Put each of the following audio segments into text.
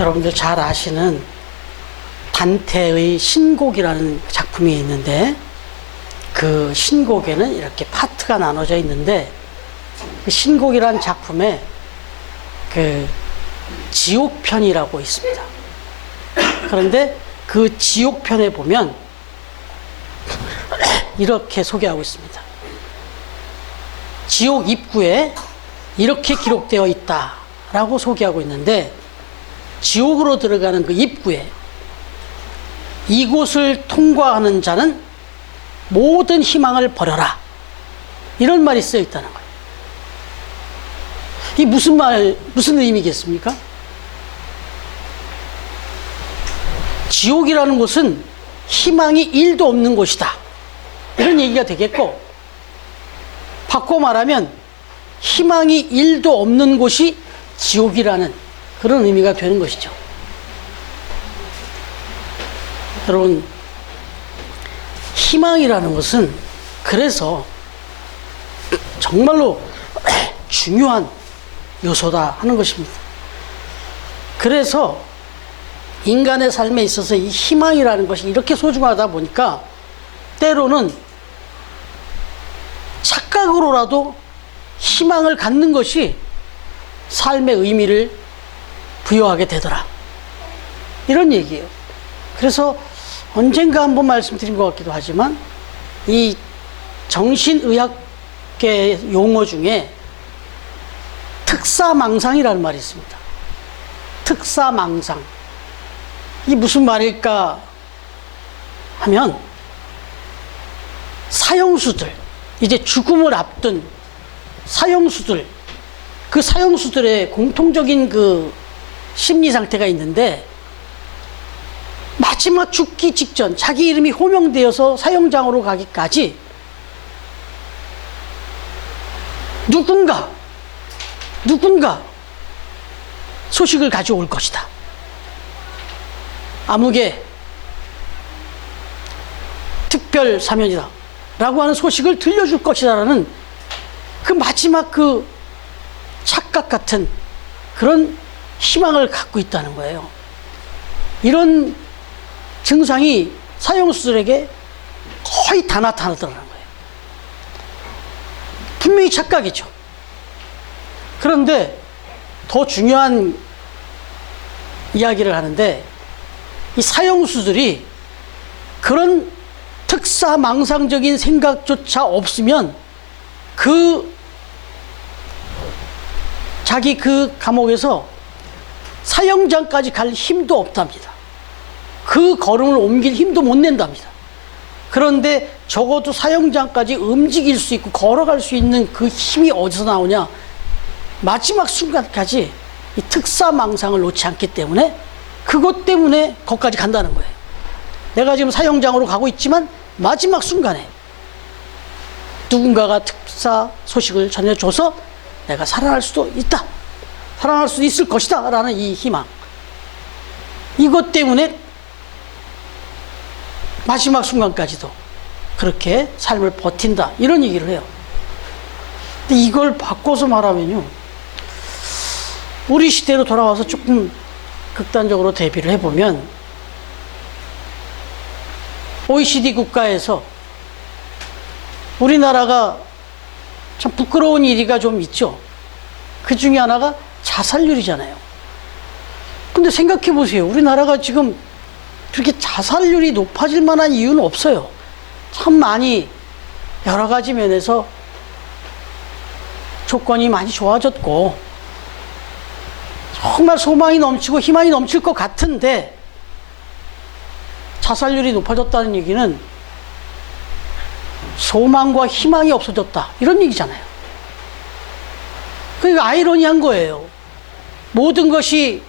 여러분들 잘 아시는 단테의 신곡이라는 작품이 있는데, 그 신곡에는 이렇게 파트가 나눠져 있는데, 그 신곡이라는 작품에 그 지옥편이라고 있습니다. 그런데 그 지옥편에 보면 이렇게 소개하고 있습니다. 지옥 입구에 이렇게 기록되어 있다라고 소개하고 있는데, 지옥으로 들어가는 그 입구에 이곳을 통과하는 자는 모든 희망을 버려라, 이런 말이 쓰여 있다는 거예요. 이 무슨 의미겠습니까? 지옥이라는 곳은 희망이 1도 없는 곳이다, 이런 얘기가 되겠고, 바꿔 말하면 희망이 1도 없는 곳이 지옥이라는 그런 의미가 되는 것이죠. 여러분, 희망이라는 것은 그래서 정말로 중요한 요소다 하는 것입니다. 그래서 인간의 삶에 있어서 이 희망이라는 것이 이렇게 소중하다 보니까 때로는 착각으로라도 희망을 갖는 것이 삶의 의미를 부여하게 되더라, 이런 얘기예요. 그래서 언젠가 한번 말씀드린 것 같기도 하지만, 이 정신의학계 용어 중에 특사망상이라는 말이 있습니다. 특사망상. 이게 무슨 말일까 하면, 사형수들, 이제 죽음을 앞둔 사형수들, 그 사형수들의 공통적인 그 심리 상태가 있는데, 마지막 죽기 직전 자기 이름이 호명되어서 사형장으로 가기까지 누군가 소식을 가져올 것이다. 암흑의 특별 사면이다 라고 하는 소식을 들려줄 것이다 라는 그 마지막 그 착각 같은 그런 희망을 갖고 있다는 거예요. 이런 증상이 사형수들에게 거의 다 나타나더라는 거예요. 분명히 착각이죠. 그런데 더 중요한 이야기를 하는데, 이 사형수들이 그런 특사망상적인 생각조차 없으면 자기 그 감옥에서 사형장까지 갈 힘도 없답니다. 그 걸음을 옮길 힘도 못 낸답니다. 그런데 적어도 사형장까지 움직일 수 있고 걸어갈 수 있는 그 힘이 어디서 나오냐? 마지막 순간까지 이 특사망상을 놓지 않기 때문에, 그것 때문에 거기까지 간다는 거예요. 내가 지금 사형장으로 가고 있지만 마지막 순간에 누군가가 특사 소식을 전해줘서 내가 살아날 수도 있다, 살아날 수도 있을 것이다 라는 이 희망, 이것 때문에 마지막 순간까지도 그렇게 삶을 버틴다, 이런 얘기를 해요. 근데 이걸 바꿔서 말하면요, 우리 시대로 돌아와서 조금 극단적으로 대비를 해보면, OECD 국가에서 우리나라가 참 부끄러운 일이가 좀 있죠. 그 중에 하나가 자살률이잖아요. 근데 생각해 보세요. 우리나라가 지금 그렇게 자살률이 높아질 만한 이유는 없어요. 참 많이 여러 가지 면에서 조건이 많이 좋아졌고 정말 소망이 넘치고 희망이 넘칠 것 같은데, 자살률이 높아졌다는 얘기는 소망과 희망이 없어졌다, 이런 얘기잖아요. 그러니까 아이러니한 거예요. 모든 것이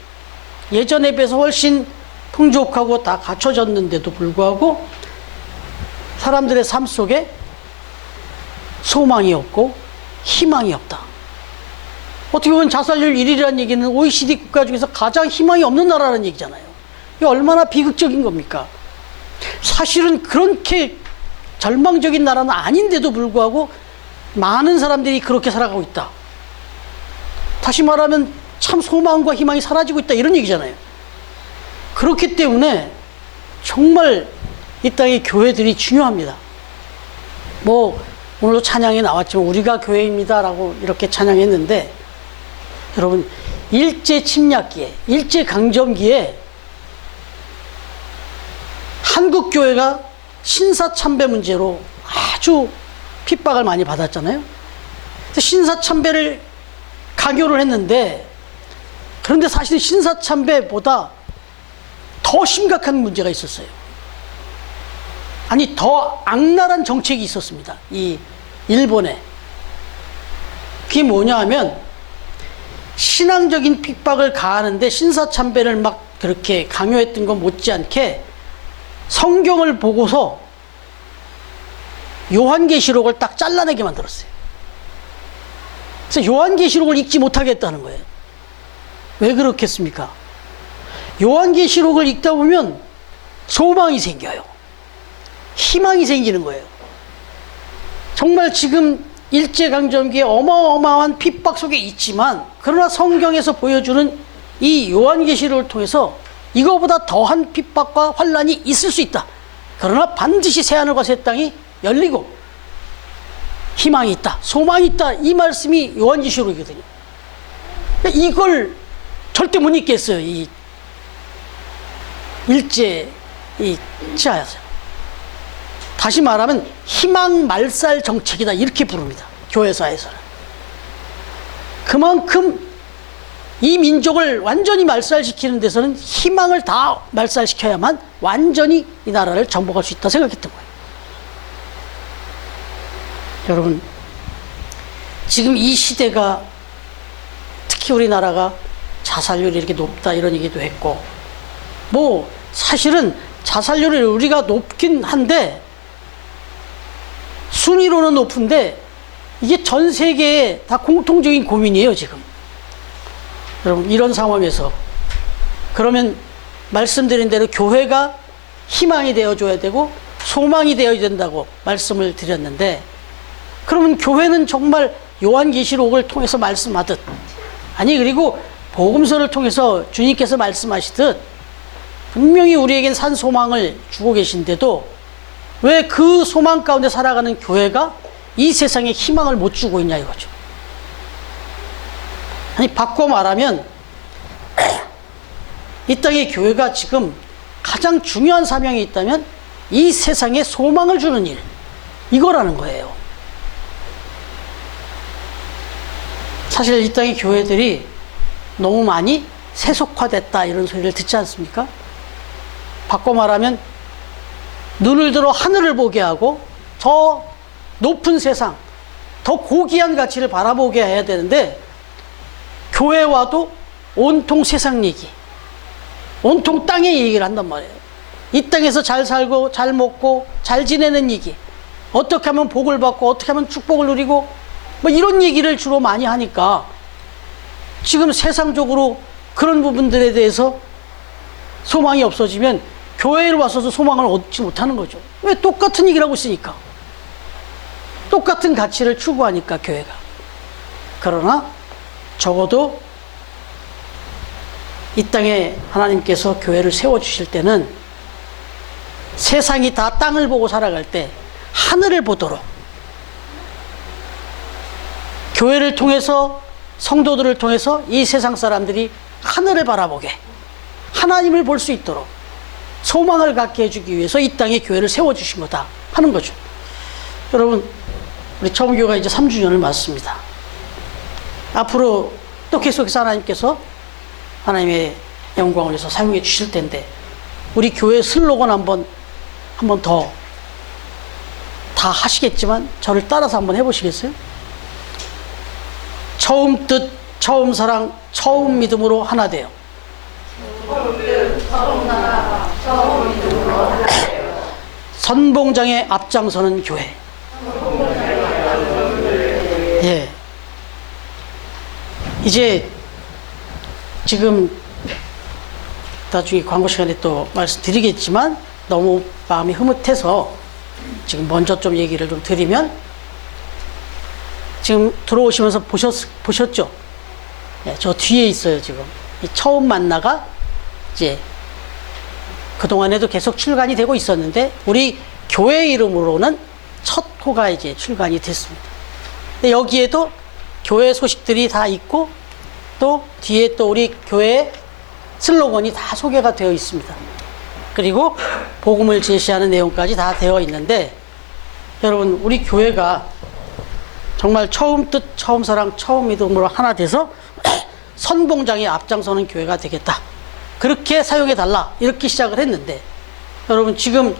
예전에 비해서 훨씬 풍족하고 다 갖춰졌는데도 불구하고 사람들의 삶 속에 소망이 없고 희망이 없다. 어떻게 보면 자살률 1위라는 얘기는 OECD 국가 중에서 가장 희망이 없는 나라라는 얘기잖아요. 이게 얼마나 비극적인 겁니까? 사실은 그렇게 절망적인 나라는 아닌데도 불구하고 많은 사람들이 그렇게 살아가고 있다. 다시 말하면 참 소망과 희망이 사라지고 있다, 이런 얘기잖아요. 그렇기 때문에 정말 이 땅의 교회들이 중요합니다. 뭐 오늘도 찬양에 나왔지만 우리가 교회입니다라고 이렇게 찬양했는데, 여러분 일제 침략기에, 일제 강점기에 한국 교회가 신사참배 문제로 아주 핍박을 많이 받았잖아요. 신사참배를 강요를 했는데, 그런데 사실 신사참배보다 더 심각한 문제가 있었어요. 아니, 더 악랄한 정책이 있었습니다. 이 일본에. 그게 뭐냐 하면, 신앙적인 핍박을 가하는데 신사참배를 막 그렇게 강요했던 것 못지않게 성경을 보고서 요한계시록을 딱 잘라내게 만들었어요. 그래서 요한계시록을 읽지 못하게 했다는 거예요. 왜 그렇겠습니까? 요한계시록을 읽다 보면 소망이 생겨요. 희망이 생기는 거예요. 정말 지금 일제강점기에 어마어마한 핍박 속에 있지만, 그러나 성경에서 보여주는 이 요한계시록을 통해서 이거보다 더한 핍박과 환란이 있을 수 있다. 그러나 반드시 새하늘과 새 땅이 열리고 희망이 있다, 소망이 있다, 이 말씀이 요한계시록이거든요. 이걸 절대 못 잊겠어요. 이 일제 이 치하에서. 다시 말하면 희망 말살 정책이다, 이렇게 부릅니다. 교회사에서는. 그만큼 이 민족을 완전히 말살시키는 데서는 희망을 다 말살시켜야만 완전히 이 나라를 정복할 수 있다 생각했던 거예요. 여러분, 지금 이 시대가, 특히 우리나라가 자살률이 이렇게 높다 이런 얘기도 했고, 뭐 사실은 자살률이 우리가 높긴 한데, 순위로는 높은데 이게 전 세계에 다 공통적인 고민이에요 지금. 여러분, 이런 상황에서 그러면 말씀드린 대로 교회가 희망이 되어줘야 되고 소망이 되어야 된다고 말씀을 드렸는데, 그러면 교회는 정말 요한계시록을 통해서 말씀하듯, 아니 그리고 복음서를 통해서 주님께서 말씀하시듯 분명히 우리에겐 산 소망을 주고 계신데도 왜 그 소망 가운데 살아가는 교회가 이 세상에 희망을 못 주고 있냐 이거죠. 아니, 바꿔 말하면 이 땅의 교회가 지금 가장 중요한 사명이 있다면 이 세상에 소망을 주는 일, 이거라는 거예요. 사실 이 땅의 교회들이 너무 많이 세속화됐다 이런 소리를 듣지 않습니까? 바꿔 말하면 눈을 들어 하늘을 보게 하고 더 높은 세상, 더 고귀한 가치를 바라보게 해야 되는데, 교회와도 온통 세상 얘기, 온통 땅의 얘기를 한단 말이에요. 이 땅에서 잘 살고 잘 먹고 잘 지내는 얘기, 어떻게 하면 복을 받고 어떻게 하면 축복을 누리고 뭐 이런 얘기를 주로 많이 하니까 지금 세상적으로 그런 부분들에 대해서 소망이 없어지면 교회를 와서도 소망을 얻지 못하는 거죠. 왜? 똑같은 얘기를 하고 있으니까. 똑같은 가치를 추구하니까 교회가. 그러나 적어도 이 땅에 하나님께서 교회를 세워주실 때는 세상이 다 땅을 보고 살아갈 때 하늘을 보도록, 교회를 통해서, 성도들을 통해서 이 세상 사람들이 하늘을 바라보게, 하나님을 볼 수 있도록 소망을 갖게 해주기 위해서 이 땅에 교회를 세워주신 거다 하는 거죠. 여러분, 우리 처음교회가 이제 3주년을 맞습니다. 앞으로 또 계속해서 하나님께서 하나님의 영광을 위해서 사용해 주실 텐데, 우리 교회 슬로건 한번 더 다 하시겠지만 저를 따라서 한번 해보시겠어요? 처음 뜻, 처음 사랑, 처음 믿음으로 하나 되어. 선봉장에 앞장서는 교회. 예. 이제 지금 나중에 광고 시간에 또 말씀드리겠지만 너무 마음이 흐뭇해서 지금 먼저 좀 얘기를 좀 드리면, 지금 들어오시면서 보셨죠? 예, 저 뒤에 있어요. 지금 이 처음 만나가 이제 그동안에도 계속 출간이 되고 있었는데 우리 교회 이름으로는 첫 호가 이제 출간이 됐습니다. 근데 여기에도 교회 소식들이 다 있고 또 뒤에 또 우리 교회 슬로건이 다 소개가 되어 있습니다. 그리고 복음을 제시하는 내용까지 다 되어 있는데, 여러분 우리 교회가 정말 처음 뜻, 처음 사랑, 처음 믿음으로 하나 돼서 선봉장에 앞장서는 교회가 되겠다, 그렇게 사용해 달라, 이렇게 시작을 했는데, 여러분 지금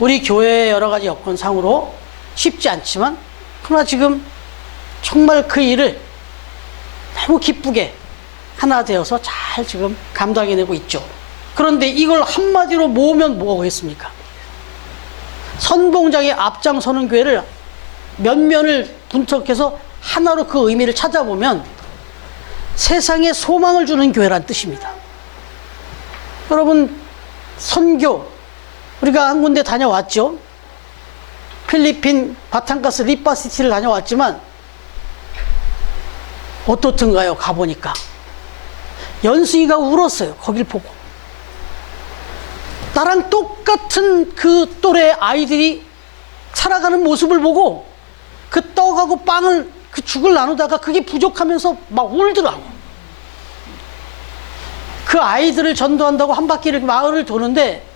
우리 교회의 여러 가지 여건상으로 쉽지 않지만 그러나 지금 정말 그 일을 너무 기쁘게 하나 되어서 잘 지금 감당해내고 있죠. 그런데 이걸 한마디로 모으면 뭐겠습니까? 선봉장에 앞장서는 교회를 몇 면을 분석해서 하나로 그 의미를 찾아보면 세상에 소망을 주는 교회란 뜻입니다. 여러분 선교, 우리가 한 군데 다녀왔죠. 필리핀 바탕가스 리파시티를 다녀왔지만 어떻든가요? 가보니까 연수이가 울었어요. 거길 보고. 나랑 똑같은 그 또래 아이들이 살아가는 모습을 보고 그 떡하고 빵을, 그 죽을 나누다가 그게 부족하면서 막 울더라고. 그 아이들을 전도한다고 한 바퀴를 마을을 도는데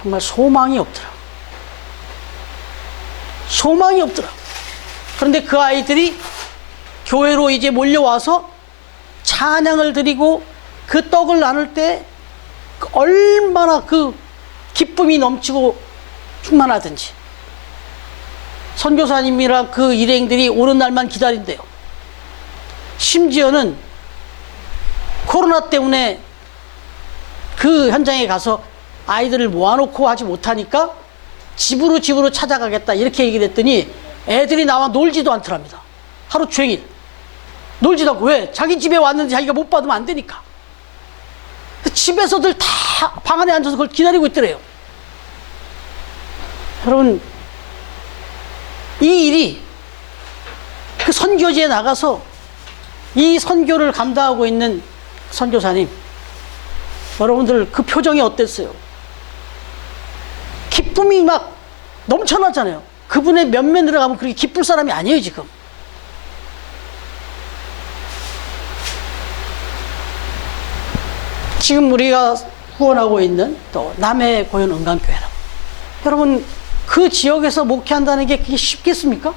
정말 소망이 없더라고. 소망이 없더라고. 그런데 그 아이들이 교회로 이제 몰려와서 찬양을 드리고 그 떡을 나눌 때 얼마나 그 기쁨이 넘치고 충만하든지. 선교사님이랑 그 일행들이 오는 날만 기다린대요. 심지어는 코로나 때문에 그 현장에 가서 아이들을 모아놓고 하지 못하니까 집으로 찾아가겠다, 이렇게 얘기를 했더니 애들이 나와 놀지도 않더랍니다. 하루 종일 놀지도 않고. 왜? 자기 집에 왔는데 자기가 못 받으면 안 되니까. 집에서들 다 방 안에 앉아서 그걸 기다리고 있더래요. 여러분 이 일이 그 선교지에 나가서 이 선교를 감당하고 있는 선교사님, 여러분들 그 표정이 어땠어요? 기쁨이 막 넘쳐나잖아요. 그분의 면면 들어가면 그렇게 기쁠 사람이 아니에요 지금. 지금 우리가 후원하고 있는 또 남해 고현 은강교회라고. 여러분 그 지역에서 목회한다는 게 그게 쉽겠습니까?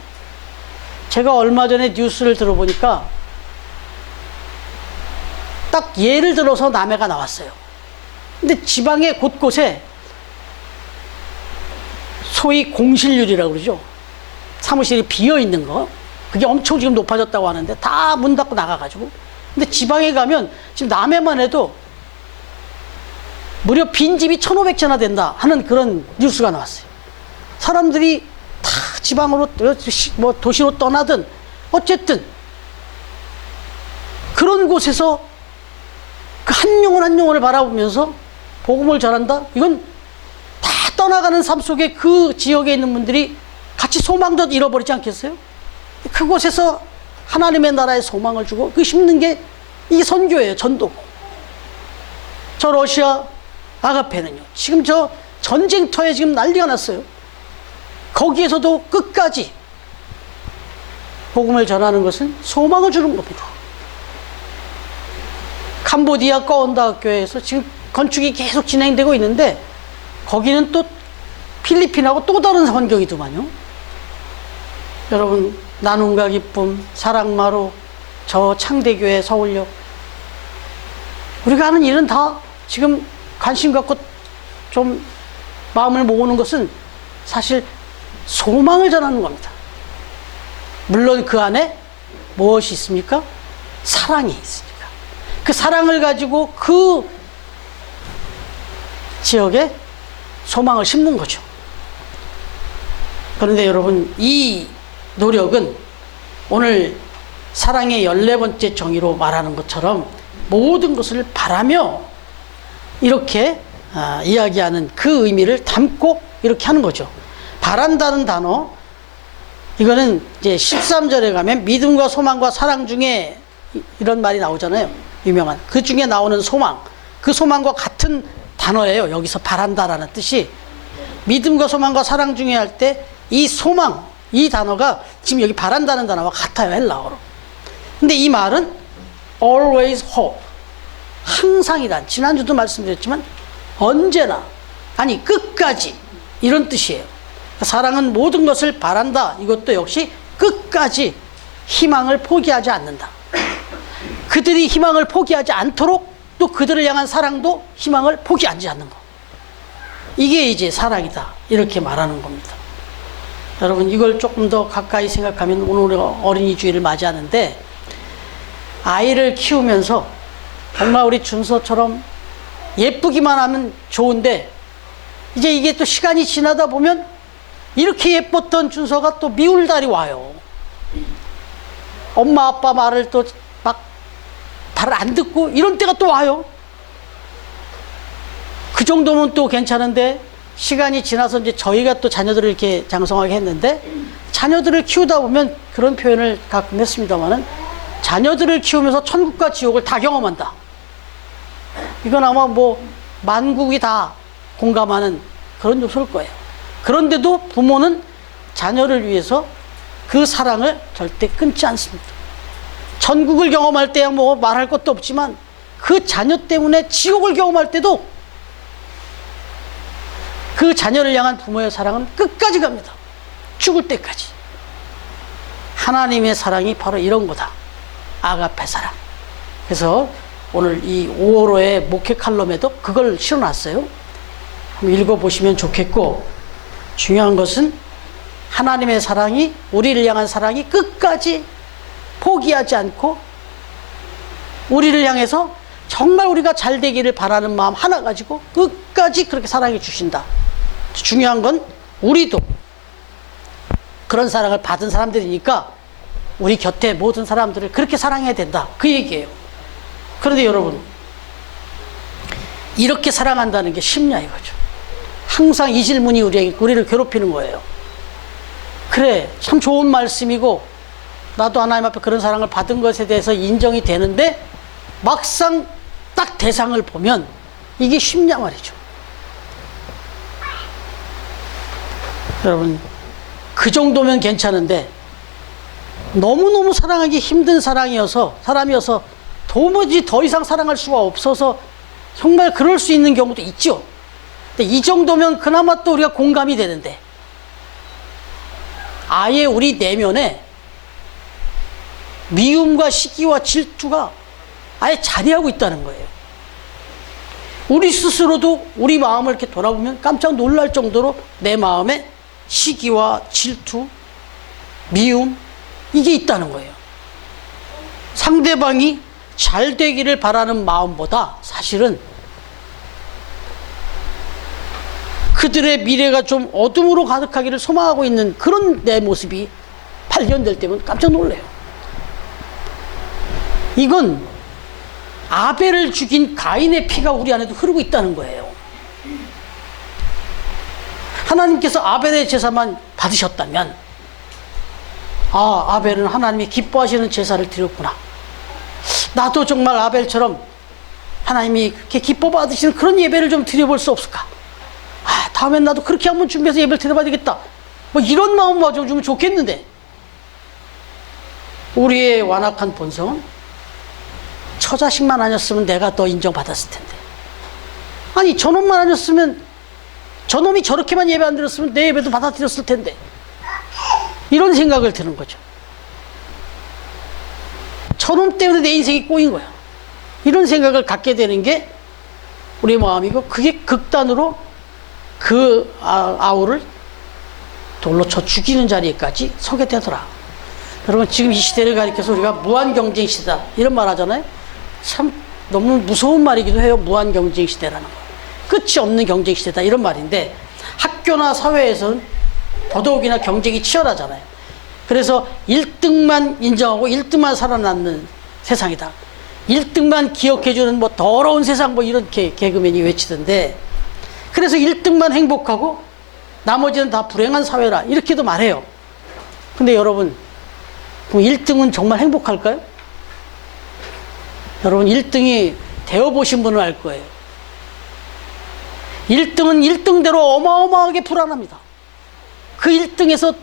제가 얼마 전에 뉴스를 들어보니까 딱 예를 들어서 남해가 나왔어요. 근데 지방의 곳곳에 소위 공실률이라고 그러죠. 사무실이 비어 있는 거, 그게 엄청 지금 높아졌다고 하는데 다 문 닫고 나가가지고. 근데 지방에 가면 지금 남해만 해도 무려 빈집이 1,500채나 된다 하는 그런 뉴스가 나왔어요. 사람들이 다 지방으로 뭐 도시로 떠나든 어쨌든 그런 곳에서 그 한 영혼 한 영혼을 바라보면서 복음을 전한다? 이건 다 떠나가는 삶 속에 그 지역에 있는 분들이 같이 소망도 잃어버리지 않겠어요? 그곳에서 하나님의 나라의 소망을 주고 그 심는 게 이 선교예요. 전도고. 저 러시아 아가페는요, 지금 저 전쟁터에 지금 난리가 났어요. 거기에서도 끝까지 복음을 전하는 것은 소망을 주는 겁니다. 캄보디아 꺼온다 교회에서 지금 건축이 계속 진행되고 있는데 거기는 또 필리핀하고 또 다른 환경이더만요. 여러분 나눔과 기쁨, 사랑마루, 저 창대교회 서울역, 우리가 하는 일은 다 지금 관심 갖고 좀 마음을 모으는 것은 사실 소망을 전하는 겁니다. 물론 그 안에 무엇이 있습니까? 사랑이 있습니다. 그 사랑을 가지고 그 지역에 소망을 심는 거죠. 그런데 여러분 이 노력은 오늘 사랑의 14번째 정의로 말하는 것처럼 모든 것을 바라며 이렇게 이야기하는 그 의미를 담고 이렇게 하는 거죠. 바란다는 단어, 이거는 이제 13절에 가면 믿음과 소망과 사랑 중에 이런 말이 나오잖아요. 유명한 그 중에 나오는 소망, 그 소망과 같은 단어예요. 여기서 바란다라는 뜻이 믿음과 소망과 사랑 중에 할 때 이 소망, 이 단어가 지금 여기 바란다는 단어와 같아요. 헬라어로. 근데 이 말은 always hope, 항상이란, 지난주도 말씀드렸지만 언제나, 아니 끝까지, 이런 뜻이에요. 사랑은 모든 것을 바란다. 이것도 역시 끝까지 희망을 포기하지 않는다. 그들이 희망을 포기하지 않도록 또 그들을 향한 사랑도 희망을 포기하지 않는 것. 이게 이제 사랑이다. 이렇게 말하는 겁니다. 여러분, 이걸 조금 더 가까이 생각하면 오늘 우리가 어린이 주일을 맞이하는데, 아이를 키우면서 정말 우리 준서처럼 예쁘기만 하면 좋은데, 이제 이게 또 시간이 지나다 보면 이렇게 예뻤던 준서가 또 미울 날이 와요. 엄마 아빠 말을 또 막 잘 안 듣고 이런 때가 또 와요. 그 정도면 또 괜찮은데, 시간이 지나서 이제 저희가 또 자녀들을 이렇게 장성하게 했는데, 자녀들을 키우다 보면 그런 표현을 가끔 했습니다만은, 자녀들을 키우면서 천국과 지옥을 다 경험한다. 이건 아마 뭐 만국이 다 공감하는 그런 요소일 거예요. 그런데도 부모는 자녀를 위해서 그 사랑을 절대 끊지 않습니다. 천국을 경험할 때야 뭐 말할 것도 없지만, 그 자녀 때문에 지옥을 경험할 때도 그 자녀를 향한 부모의 사랑은 끝까지 갑니다. 죽을 때까지. 하나님의 사랑이 바로 이런 거다. 아가페 사랑. 그래서 오늘 이 5월호의 목회 칼럼에도 그걸 실어놨어요. 한번 읽어보시면 좋겠고, 중요한 것은 하나님의 사랑이, 우리를 향한 사랑이 끝까지 포기하지 않고 우리를 향해서 정말 우리가 잘 되기를 바라는 마음 하나 가지고 끝까지 그렇게 사랑해 주신다. 중요한 건 우리도 그런 사랑을 받은 사람들이니까 우리 곁에 모든 사람들을 그렇게 사랑해야 된다. 그 얘기예요. 그런데 여러분, 이렇게 사랑한다는 게 쉽냐 이거죠. 항상 이 질문이 우리를 괴롭히는 거예요. 그래, 참 좋은 말씀이고 나도 하나님 앞에 그런 사랑을 받은 것에 대해서 인정이 되는데, 막상 딱 대상을 보면 이게 쉽냐 말이죠. 여러분, 그 정도면 괜찮은데 너무너무 사랑하기 힘든 사람이어서 도무지 더 이상 사랑할 수가 없어서 정말 그럴 수 있는 경우도 있죠. 근데 이 정도면 그나마 또 우리가 공감이 되는데, 아예 우리 내면에 미움과 시기와 질투가 아예 자리하고 있다는 거예요. 우리 스스로도 우리 마음을 이렇게 돌아보면 깜짝 놀랄 정도로 내 마음에 시기와 질투, 미움, 이게 있다는 거예요. 상대방이 잘 되기를 바라는 마음보다 사실은 그들의 미래가 좀 어둠으로 가득하기를 소망하고 있는 그런 내 모습이 발견될 때면 깜짝 놀래요. 이건 아벨을 죽인 가인의 피가 우리 안에도 흐르고 있다는 거예요. 하나님께서 아벨의 제사만 받으셨다면, 아, 아벨은 하나님이 기뻐하시는 제사를 드렸구나. 나도 정말 아벨처럼 하나님이 그렇게 기뻐 받으시는 그런 예배를 좀 드려볼 수 없을까? 아, 다음엔 나도 그렇게 한번 준비해서 예배를 드려봐야 되겠다. 뭐 이런 마음 가져주면 좋겠는데, 우리의 완악한 본성은 처자식만 아니었으면 내가 더 인정받았을 텐데, 아니 저놈만 아니었으면, 저놈이 저렇게만 예배 안 드렸으면 내 예배도 받아들였을 텐데, 이런 생각을 드는 거죠. 저놈 때문에 내 인생이 꼬인 거야. 이런 생각을 갖게 되는 게 우리 마음이고, 그게 극단으로 그 아우를 돌로 쳐 죽이는 자리에까지 서게 되더라. 여러분, 지금 이 시대를 가리켜서 우리가 무한 경쟁 시대다 이런 말 하잖아요. 참 너무 무서운 말이기도 해요. 무한 경쟁 시대라는 거, 끝이 없는 경쟁 시대다 이런 말인데, 학교나 사회에서는 더더욱이나 경쟁이 치열하잖아요. 그래서 1등만 인정하고 1등만 살아남는 세상이다, 1등만 기억해주는 뭐 더러운 세상, 뭐 이렇게 개그맨이 외치던데, 그래서 1등만 행복하고 나머지는 다 불행한 사회라 이렇게도 말해요. 근데 여러분, 그럼 1등은 정말 행복할까요? 여러분, 1등이 되어보신 분은 알 거예요. 1등은 1등대로 어마어마하게 불안합니다. 그 1등에서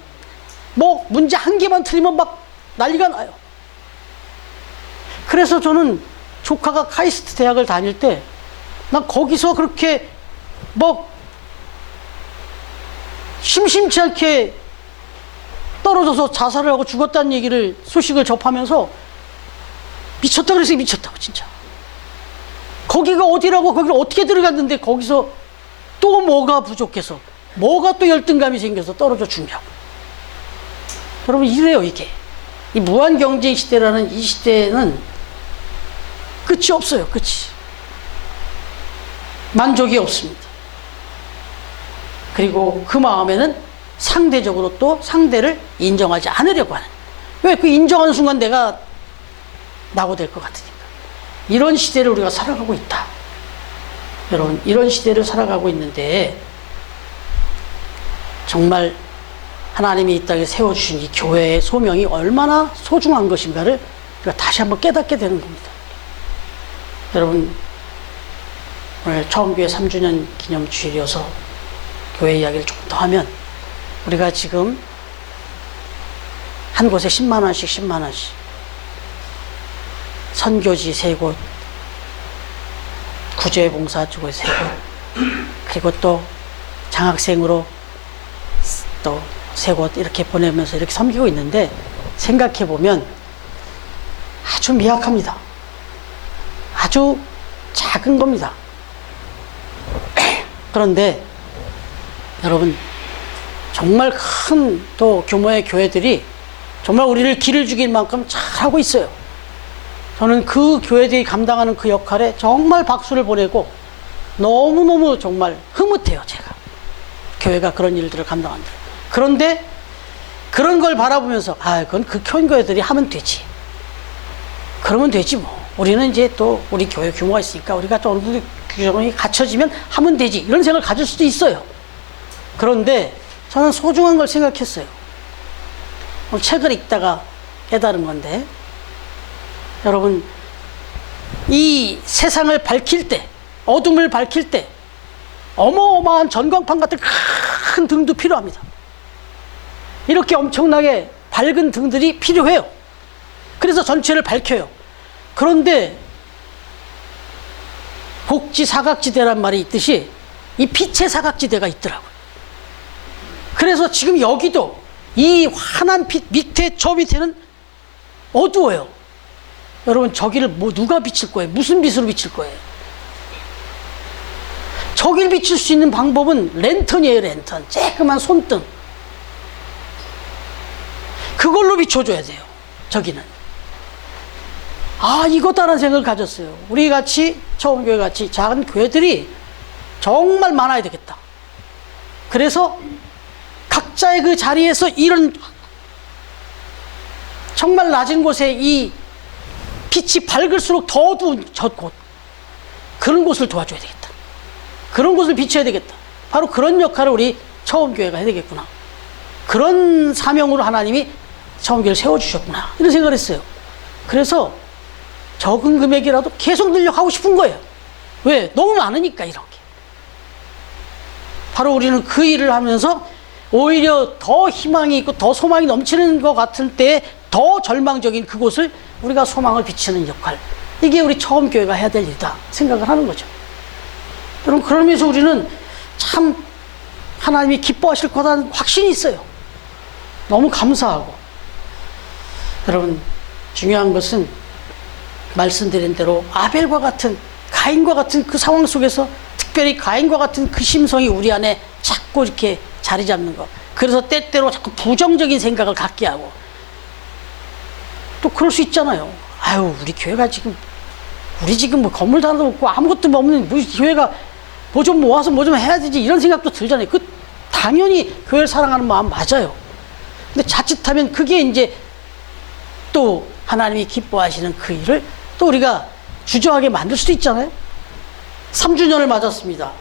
뭐 문제 한 개만 틀리면 막 난리가 나요. 그래서 저는 조카가 카이스트 대학을 다닐 때 난 거기서 그렇게 뭐 심심치 않게 떨어져서 자살을 하고 죽었다는 얘기를 소식을 접하면서 미쳤다 그래서 미쳤다고 진짜. 거기가 어디라고 거기를 어떻게 들어갔는데 거기서 또 뭐가 부족해서 뭐가 또 열등감이 생겨서 떨어져 죽냐고. 여러분 이래요 이게. 이 무한경쟁 시대라는 이 시대는 끝이 없어요. 끝이. 만족이 없습니다. 그리고 그 마음에는 상대적으로 또 상대를 인정하지 않으려고 하는. 왜? 그 인정하는 순간 내가 낙오될 것 같으니까. 이런 시대를 우리가 살아가고 있다. 여러분 이런 시대를 살아가고 있는데 정말 하나님이 이 땅에 세워주신 이 교회의 소명이 얼마나 소중한 것인가를 우리가 다시 한번 깨닫게 되는 겁니다. 여러분 오늘 처음교회 3주년 기념 주일이어서 교회 이야기를 조금 더 하면 우리가 지금 한 곳에 10만 원씩 10만 원씩 선교지 3곳, 구제회 봉사 쪽에 3곳, 그리고 또 장학생으로 또 3곳 이렇게 보내면서 이렇게 섬기고 있는데 생각해 보면 아주 미약합니다. 아주 작은 겁니다. 그런데 여러분 정말 큰 또 규모의 교회들이 정말 우리를 길을 죽일 만큼 잘하고 있어요. 저는 그 교회들이 감당하는 그 역할에 정말 박수를 보내고 너무너무 정말 흐뭇해요. 제가 교회가 그런 일들을 감당한다. 그런데 그런 걸 바라보면서 그건 그 큰 교회들이 하면 되지. 그러면 되지 뭐. 우리는 이제 또 우리 교회 규모가 있으니까 우리가 또 어느 정도 규정이 갖춰지면 하면 되지. 이런 생각을 가질 수도 있어요. 그런데 저는 소중한 걸 생각했어요. 오늘 책을 읽다가 깨달은 건데 여러분 이 세상을 밝힐 때 어둠을 밝힐 때 어마어마한 전광판 같은 큰 등도 필요합니다. 이렇게 엄청나게 밝은 등들이 필요해요. 그래서 전체를 밝혀요. 그런데 복지 사각지대란 말이 있듯이 이 빛의 사각지대가 있더라고요. 그래서 지금 여기도 이 환한 빛 밑에 저 밑에는 어두워요. 여러분 저기를 뭐 누가 비칠 거예요? 무슨 빛으로 비칠 거예요? 저길 비칠 수 있는 방법은 랜턴이에요. 랜턴. 쬐끄만 손등. 그걸로 비춰줘야 돼요. 저기는. 이거다라는 생각을 가졌어요. 우리 같이 처음 교회 같이 작은 교회들이 정말 많아야 되겠다. 그래서 각자의 그 자리에서 이런 정말 낮은 곳에 이 빛이 밝을수록 더 어두운 저곳 그런 곳을 도와줘야 되겠다. 그런 곳을 비춰야 되겠다. 바로 그런 역할을 우리 처음 교회가 해야 되겠구나. 그런 사명으로 하나님이 처음 교회를 세워주셨구나. 이런 생각을 했어요. 그래서 적은 금액이라도 계속 늘려가고 싶은 거예요. 왜? 너무 많으니까 이런 게. 바로 우리는 그 일을 하면서 오히려 더 희망이 있고 더 소망이 넘치는 것 같은 때에 더 절망적인 그곳을 우리가 소망을 비치는 역할. 이게 우리 처음 교회가 해야 될 일이다 생각을 하는 거죠. 여러분 그러면서 우리는 참 하나님이 기뻐하실 거라는 확신이 있어요. 너무 감사하고. 여러분 중요한 것은 말씀드린 대로 아벨과 같은 가인과 같은 그 상황 속에서 특별히 가인과 같은 그 심성이 우리 안에 자꾸 이렇게 자리 잡는 거. 그래서 때때로 자꾸 부정적인 생각을 갖게 하고 또 그럴 수 있잖아요. 우리 교회가 우리 지금 뭐 건물도 하나도 없고 아무것도 없는 우리 교회가 뭐 좀 모아서 뭐 좀 해야 되지 이런 생각도 들잖아요. 당연히 교회를 사랑하는 마음 맞아요. 근데 자칫하면 그게 이제 또 하나님이 기뻐하시는 그 일을 또 우리가 주저하게 만들 수도 있잖아요. 3주년을 맞았습니다.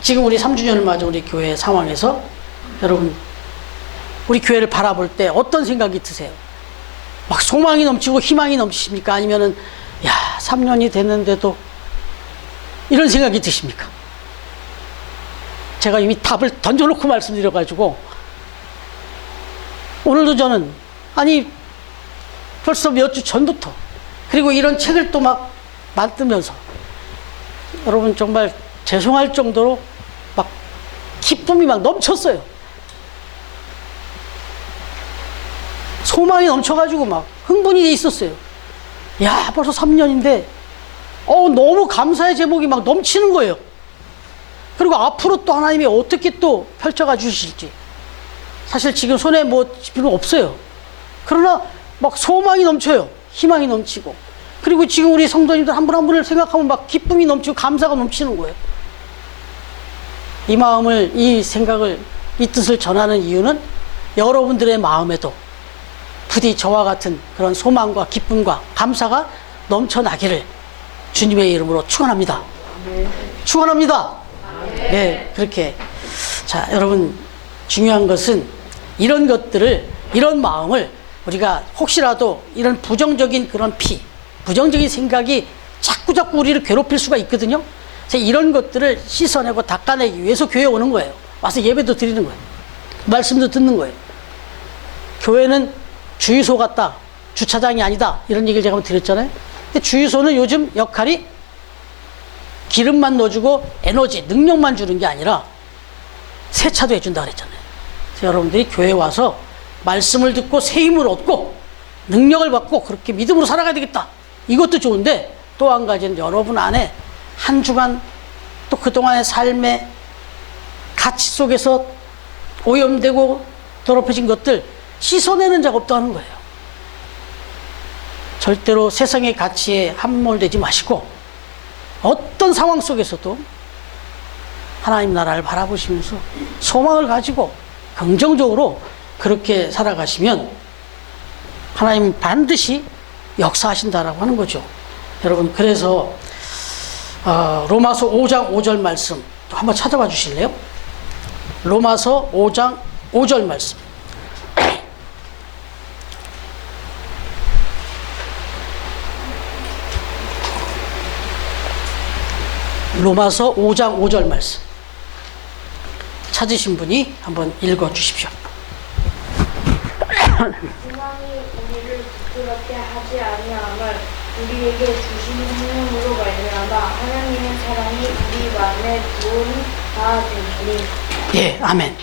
지금 우리 3주년을 맞은 우리 교회 상황에서 여러분 우리 교회를 바라볼 때 어떤 생각이 드세요? 막 소망이 넘치고 희망이 넘치십니까? 아니면은 3년이 됐는데도 이런 생각이 드십니까? 제가 이미 답을 던져놓고 말씀드려가지고 오늘도 저는 아니 벌써 몇 주 전부터 그리고 이런 책을 또 막 만들면서 여러분 정말 죄송할 정도로 막 기쁨이 막 넘쳤어요. 소망이 넘쳐가지고 막 흥분이 돼 있었어요. 야, 벌써 3년인데 너무 감사의 제목이 막 넘치는 거예요. 그리고 앞으로 또 하나님이 어떻게 또 펼쳐가 주실지 사실 지금 손에 뭐 집필은 없어요. 그러나 막 소망이 넘쳐요. 희망이 넘치고 그리고 지금 우리 성도님들 한 분 한 분을 생각하면 막 기쁨이 넘치고 감사가 넘치는 거예요. 이 마음을, 이 생각을, 이 뜻을 전하는 이유는 여러분들의 마음에도 부디 저와 같은 그런 소망과 기쁨과 감사가 넘쳐나기를 주님의 이름으로 축원합니다. 축원합니다. 네, 그렇게. 자, 여러분 중요한 것은 이런 것들을, 이런 마음을 우리가 혹시라도 이런 부정적인 그런 부정적인 생각이 자꾸 우리를 괴롭힐 수가 있거든요. 그래서 이런 것들을 씻어내고 닦아내기 위해서 교회에 오는 거예요. 와서 예배도 드리는 거예요. 말씀도 듣는 거예요. 교회는 주유소 같다, 주차장이 아니다, 이런 얘기를 제가 한번 드렸잖아요. 근데 주유소는 요즘 역할이 기름만 넣어주고 에너지, 능력만 주는 게 아니라 세차도 해준다 그랬잖아요. 그래서 여러분들이 교회에 와서 말씀을 듣고 새 힘을 얻고 능력을 받고 그렇게 믿음으로 살아가야 되겠다, 이것도 좋은데 또 한 가지는 여러분 안에 한 주간 또 그동안의 삶의 가치 속에서 오염되고 더럽혀진 것들 씻어내는 작업도 하는 거예요. 절대로 세상의 가치에 함몰되지 마시고 어떤 상황 속에서도 하나님 나라를 바라보시면서 소망을 가지고 긍정적으로 그렇게 살아가시면 하나님 반드시 역사하신다라고 하는 거죠. 여러분, 그래서 로마서 5장 5절 말씀 한번 찾아봐 주실래요? 로마서 5장 5절 말씀. 로마서 5장 5절 말씀 찾으신 분이 한번 읽어 주십시오. 소망이 우리를 부끄럽게 하지 아니함을 우리에게 주신 생명으로 말미암아 하나님의 사랑이 우리 마음에 부은 바 되니. 예, 아멘.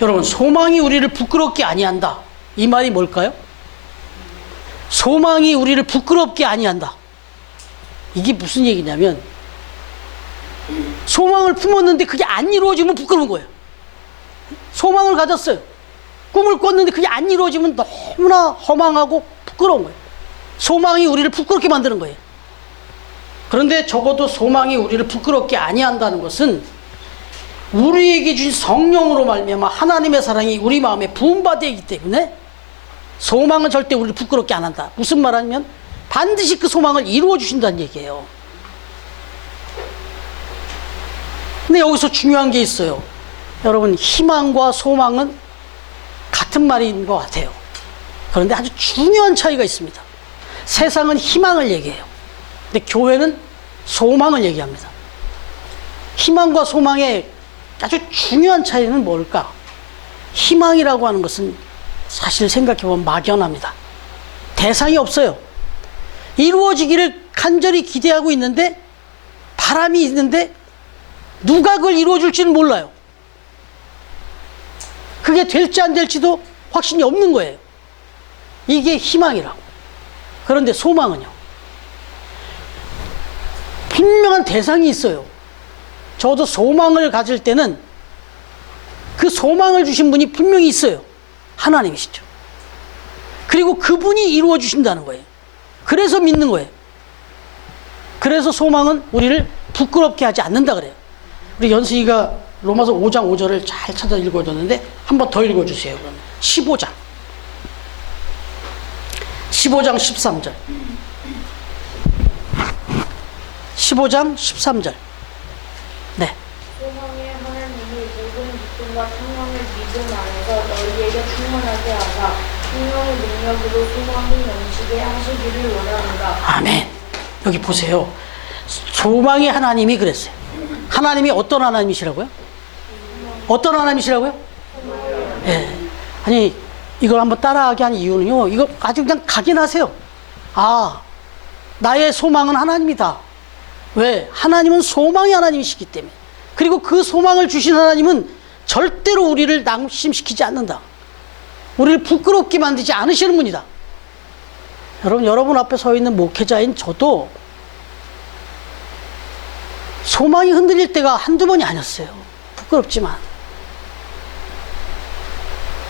여러분, 소망이 우리를 부끄럽게 아니한다, 이 말이 뭘까요? 소망이 우리를 부끄럽게 아니한다, 이게 무슨 얘기냐면 소망을 품었는데 그게 안 이루어지면 부끄러운 거예요. 소망을 가졌어요. 꿈을 꿨는데 그게 안 이루어지면 너무나 허망하고 부끄러운 거예요. 소망이 우리를 부끄럽게 만드는 거예요. 그런데 적어도 소망이 우리를 부끄럽게 아니한다는 것은 우리에게 주신 성령으로 말미암아 하나님의 사랑이 우리 마음에 부음받아 있기 때문에 소망은 절대 우리를 부끄럽게 안 한다. 무슨 말하냐면 반드시 그 소망을 이루어 주신다는 얘기예요. 근데 여기서 중요한 게 있어요. 여러분, 희망과 소망은 같은 말인 것 같아요. 그런데 아주 중요한 차이가 있습니다. 세상은 희망을 얘기해요. 근데 교회는 소망을 얘기합니다. 희망과 소망의 아주 중요한 차이는 뭘까? 희망이라고 하는 것은 사실 생각해보면 막연합니다. 대상이 없어요. 이루어지기를 간절히 기대하고 있는데, 바람이 있는데 누가 그걸 이루어줄지는 몰라요. 그게 될지 안 될지도 확신이 없는 거예요. 이게 희망이라고. 그런데 소망은요, 분명한 대상이 있어요. 저도 소망을 가질 때는 그 소망을 주신 분이 분명히 있어요. 하나님이시죠. 그리고 그분이 이루어 주신다는 거예요. 그래서 믿는 거예요. 그래서 소망은 우리를 부끄럽게 하지 않는다 그래요. 우리 연승이가 로마서 5장 5절을 잘 찾아 읽어줬는데 한 번 더 읽어주세요. 그럼 15장 13절 15장 13절. 네. 소망의 하나님이 모든 기쁨과 평강을 믿음 안에서 너희에게 충만하게 하사 성령의 능력으로 소망이 넘치게 하시기를 원합니다. 아멘. 여기 보세요. 소망의 하나님이 그랬어요. 하나님이 어떤 하나님이시라고요? 어떤 하나님이시라고요? 예. 아니, 이걸 한번 따라하게 한 이유는요, 이거 아주 그냥 각인하세요. 아, 나의 소망은 하나님이다. 왜? 하나님은 소망의 하나님이시기 때문에. 그리고 그 소망을 주신 하나님은 절대로 우리를 낙심시키지 않는다. 우리를 부끄럽게 만들지 않으시는 분이다. 여러분 앞에 서 있는 목회자인 저도 소망이 흔들릴 때가 한두 번이 아니었어요. 부끄럽지만.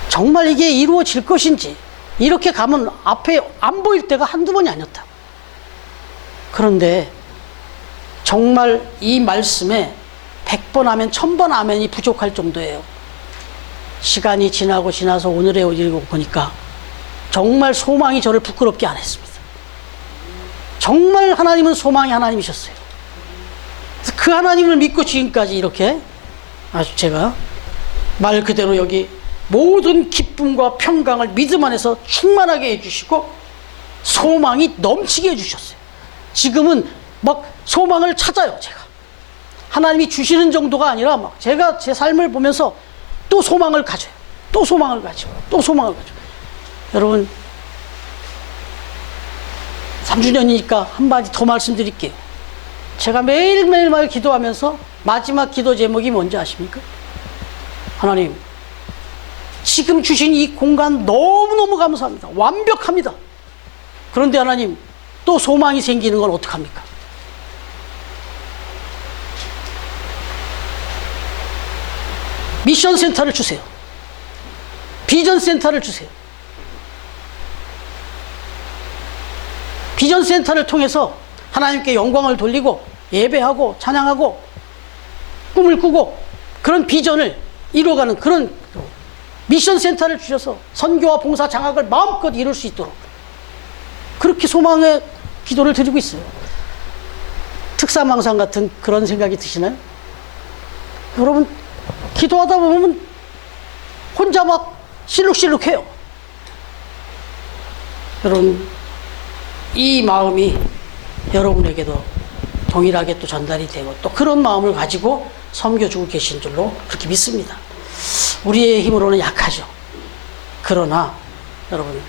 정말 이게 이루어질 것인지, 이렇게 가면 앞에 안 보일 때가 한두 번이 아니었다. 그런데 정말 이 말씀에 100번 하면 1000번 아멘이 부족할 정도예요. 시간이 지나서 오늘에 이르고 보니까 정말 소망이 저를 부끄럽게 안 했습니다. 정말 하나님은 소망의 하나님이셨어요. 그래서 그 하나님을 믿고 지금까지 이렇게 아주 제가 말 그대로 여기 모든 기쁨과 평강을 믿음 안에서 충만하게 해주시고 소망이 넘치게 해주셨어요. 지금은 막 소망을 찾아요. 제가 하나님이 주시는 정도가 아니라 막 제가 제 삶을 보면서 또 소망을 가져요. 또 소망을 가지고 또 소망을 가지고. 여러분 3주년이니까 한마디 더 말씀드릴게요. 제가 매일매일 기도하면서 마지막 기도 제목이 뭔지 아십니까? 하나님, 지금 주신 이 공간 너무너무 감사합니다. 완벽합니다. 그런데 하나님, 또 소망이 생기는 건 어떡합니까? 미션 센터를 주세요. 비전 센터를 주세요. 비전 센터를 통해서 하나님께 영광을 돌리고 예배하고 찬양하고 꿈을 꾸고 그런 비전을 이루어가는 그런 미션 센터를 주셔서 선교와 봉사 장학을 마음껏 이룰 수 있도록 그렇게 소망의 기도를 드리고 있어요. 특사망상 같은 그런 생각이 드시나요? 여러분 기도하다 보면 혼자 막 실룩실룩해요. 여러분 이 마음이 여러분에게도 동일하게 또 전달이 되고 또 그런 마음을 가지고 섬겨주고 계신 줄로 그렇게 믿습니다. 우리의 힘으로는 약하죠. 그러나 여러분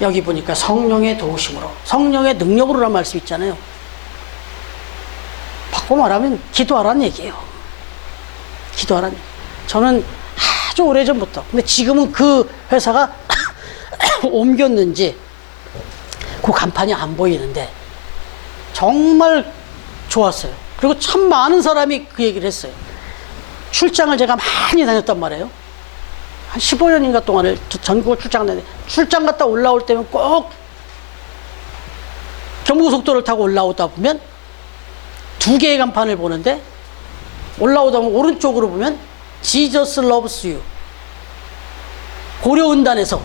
여기 보니까 성령의 도우심으로 성령의 능력으로란 말씀 있잖아요. 바꿔 말하면 기도하라는 얘기예요. 기도하라는 얘기. 저는 아주 오래전부터 근데 지금은 그 회사가 옮겼는지 그 간판이 안 보이는데 정말 좋았어요. 그리고 참 많은 사람이 그 얘기를 했어요. 출장을 제가 많이 다녔단 말이에요. 한 15년인가 동안을 전국을 출장 다녔는데 출장 갔다 올라올 때면 꼭 경부고속도로를 타고 올라오다 보면 두 개의 간판을 보는데 올라오다 보면 오른쪽으로 보면 Jesus loves you 고려은단에서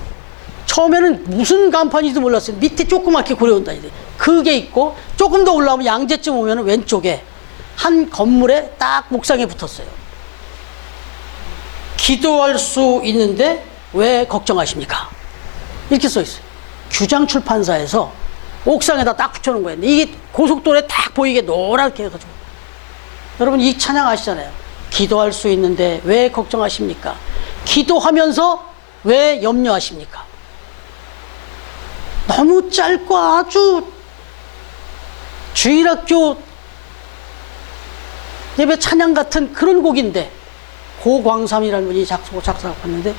처음에는 무슨 간판인지도 몰랐어요. 밑에 조그맣게 고려은단이 돼. 그게 있고 조금 더 올라오면 양재쯤 오면 왼쪽에 한 건물에 딱 옥상에 붙었어요. 기도할 수 있는데 왜 걱정하십니까? 이렇게 써 있어요. 규장 출판사에서 옥상에다 딱 붙여놓은 거예요. 이게 고속도로에 딱 보이게 노랗게 해가지고. 여러분 이 찬양 아시잖아요. 기도할 수 있는데 왜 걱정하십니까? 기도하면서 왜 염려하십니까? 너무 짧고 아주 주일학교 예배 찬양 같은 그런 곡인데 고광삼이라는 분이 작사했는데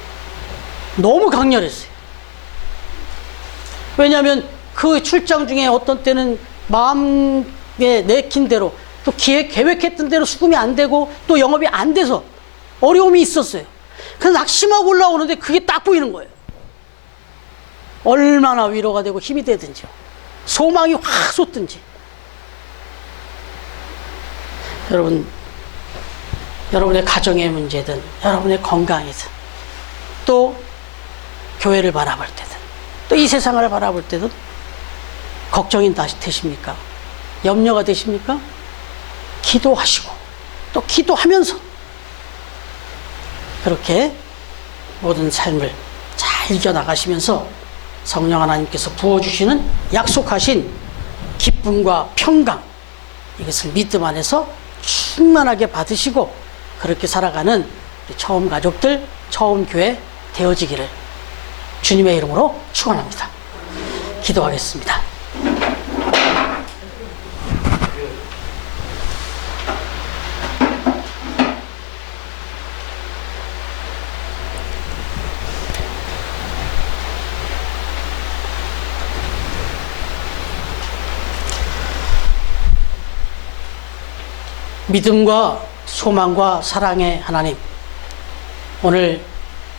너무 강렬했어요. 왜냐하면 그 출장 중에 어떤 때는 마음에 내킨 대로 또 계획했던 대로 수금이 안 되고 또 영업이 안 돼서 어려움이 있었어요. 그래서 낙심하고 올라오는데 그게 딱 보이는 거예요. 얼마나 위로가 되고 힘이 되든지요. 소망이 확 솟든지. 여러분, 여러분의 가정의 문제든 여러분의 건강이든 또 교회를 바라볼 때든 또 이 세상을 바라볼 때든 걱정이 되십니까? 염려가 되십니까? 기도하시고 또 기도하면서 그렇게 모든 삶을 잘 이겨나가시면서 성령 하나님께서 부어주시는 약속하신 기쁨과 평강 이것을 믿음 안에서 충만하게 받으시고 그렇게 살아가는 우리 처음 가족들, 처음 교회 되어지기를 주님의 이름으로 축원합니다. 기도하겠습니다. 믿음과 소망과 사랑의 하나님, 오늘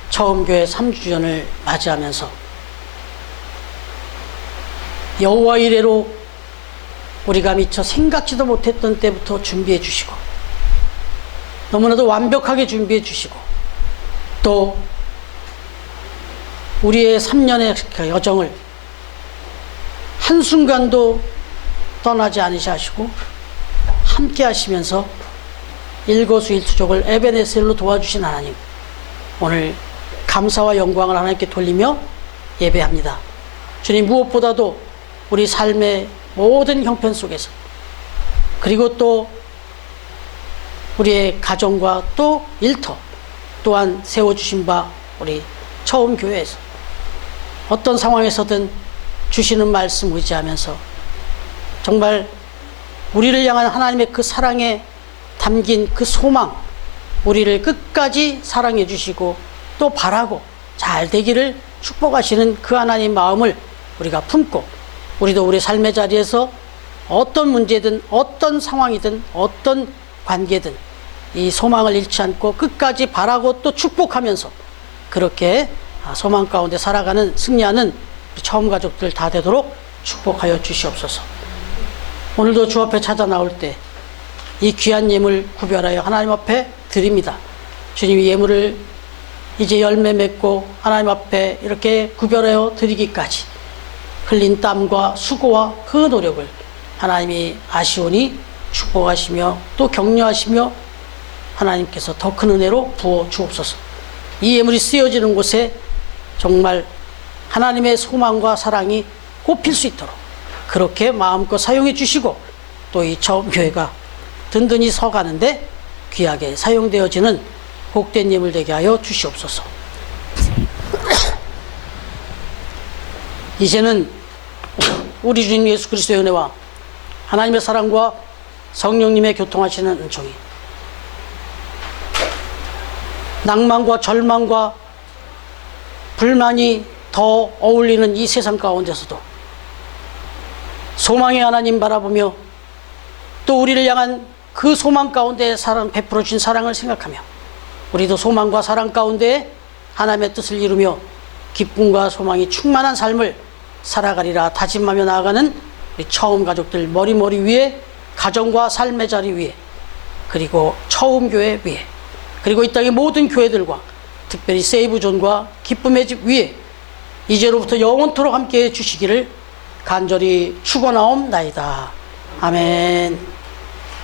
처음 교회 3주년을 맞이하면서 여호와 이래로 우리가 미처 생각지도 못했던 때부터 준비해 주시고 너무나도 완벽하게 준비해 주시고 또 우리의 3년의 여정을 한순간도 떠나지 않으시고 함께 하시면서 일거수일투족을 에베네셀로 도와주신 하나님, 오늘 감사와 영광을 하나님께 돌리며 예배합니다. 주님, 무엇보다도 우리 삶의 모든 형편 속에서 그리고 또 우리의 가정과 또 일터 또한 세워주신 바 우리 처음 교회에서 어떤 상황에서든 주시는 말씀 의지하면서 정말 우리를 향한 하나님의 그 사랑에 담긴 그 소망, 우리를 끝까지 사랑해 주시고 또 바라고 잘 되기를 축복하시는 그 하나님 마음을 우리가 품고 우리도 우리 삶의 자리에서 어떤 문제든 어떤 상황이든 어떤 관계든 이 소망을 잃지 않고 끝까지 바라고 또 축복하면서 그렇게 소망 가운데 살아가는 승리하는 우리 처음 가족들 다 되도록 축복하여 주시옵소서. 오늘도 주 앞에 찾아 나올 때 이 귀한 예물 구별하여 하나님 앞에 드립니다. 주님이 예물을 이제 열매 맺고 하나님 앞에 이렇게 구별하여 드리기까지 흘린 땀과 수고와 그 노력을 하나님이 아시오니 축복하시며 또 격려하시며 하나님께서 더 큰 은혜로 부어 주옵소서. 이 예물이 쓰여지는 곳에 정말 하나님의 소망과 사랑이 꽃필 수 있도록 그렇게 마음껏 사용해 주시고 또 이 처음 교회가 든든히 서가는데 귀하게 사용되어지는 복된 예물 되게 하여 주시옵소서. 이제는 우리 주님 예수 그리스도의 은혜와 하나님의 사랑과 성령님의 교통하시는 은총이 낭만과 절망과 불만이 더 어울리는 이 세상 가운데서도 소망의 하나님 바라보며 또 우리를 향한 그 소망 가운데 사랑 베풀어 주신 사랑을 생각하며 우리도 소망과 사랑 가운데 하나님의 뜻을 이루며 기쁨과 소망이 충만한 삶을 살아가리라 다짐하며 나아가는 우리 처음 가족들 머리 위에 가정과 삶의 자리 위에 그리고 처음 교회 위에 그리고 이 땅의 모든 교회들과 특별히 세이브존과 기쁨의 집 위에 이제로부터 영원토록 함께해 주시기를 간절히 축원하옵나이다. 아멘.